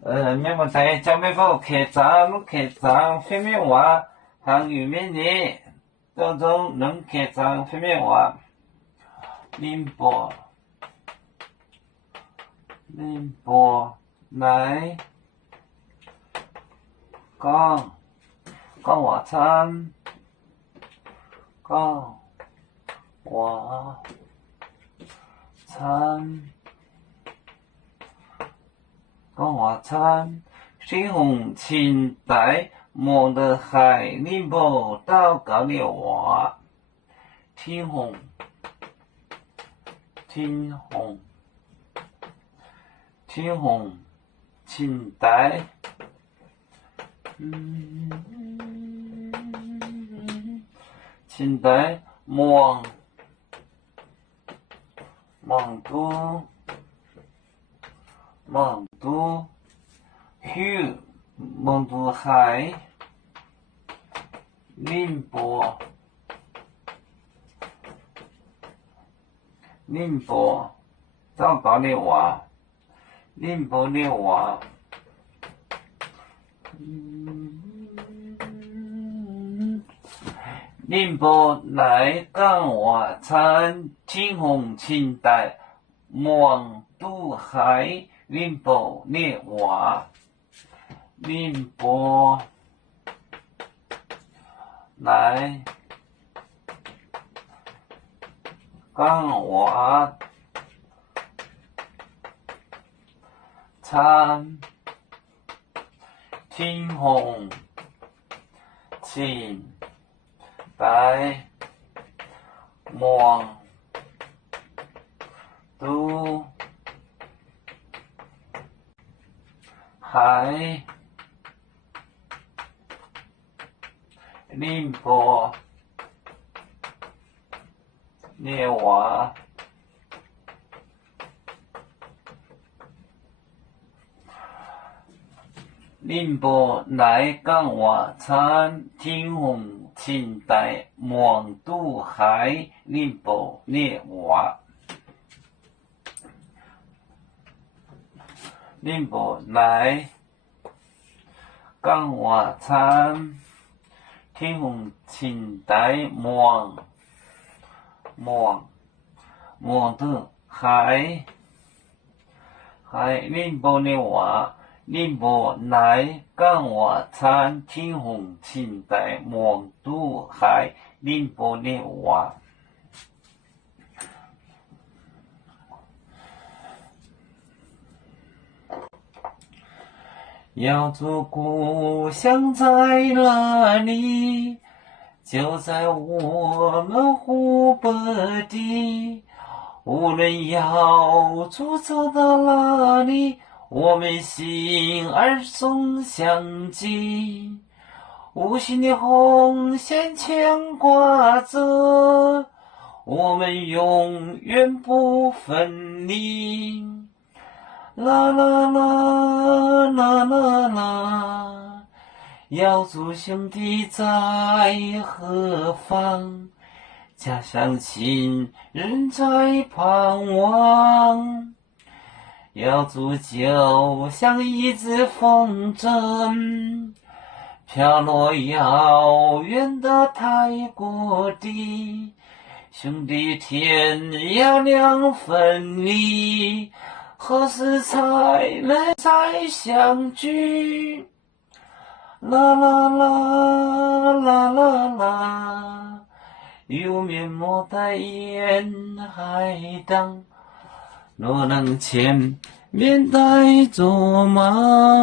面目在江北府客栈飞面话，汉语面的当中能客栈飞面话，宁波来讲话餐，讲话餐，新红清代望得海，宁波到高的话，天红清代，清代望都海，宁波到高的话，宁波的话，宁波来港话餐，天红清代望都海，宁波的话，宁波来港话餐，天红清代望都海，宁波的话，宁波来港话餐，天红清代望都海，宁波的话，宁波来港话餐，天红清代望都海，宁波的话，宁波来港话餐，天红清代望都海，宁波的话。要做故乡在哪里？就在我们湖北地。无论要走到哪里，我们心儿总相系。无形的红线牵挂着，我们永远不分离。啦啦啦啦啦啦，瑶族兄弟在何方？家乡亲人在盼望。瑶族就像一只风筝，飘落遥远的泰国地。兄弟天涯两分离，何时才能再相聚？啦啦啦啦啦啦，有面莫待沿海荡，若能见面带走吗？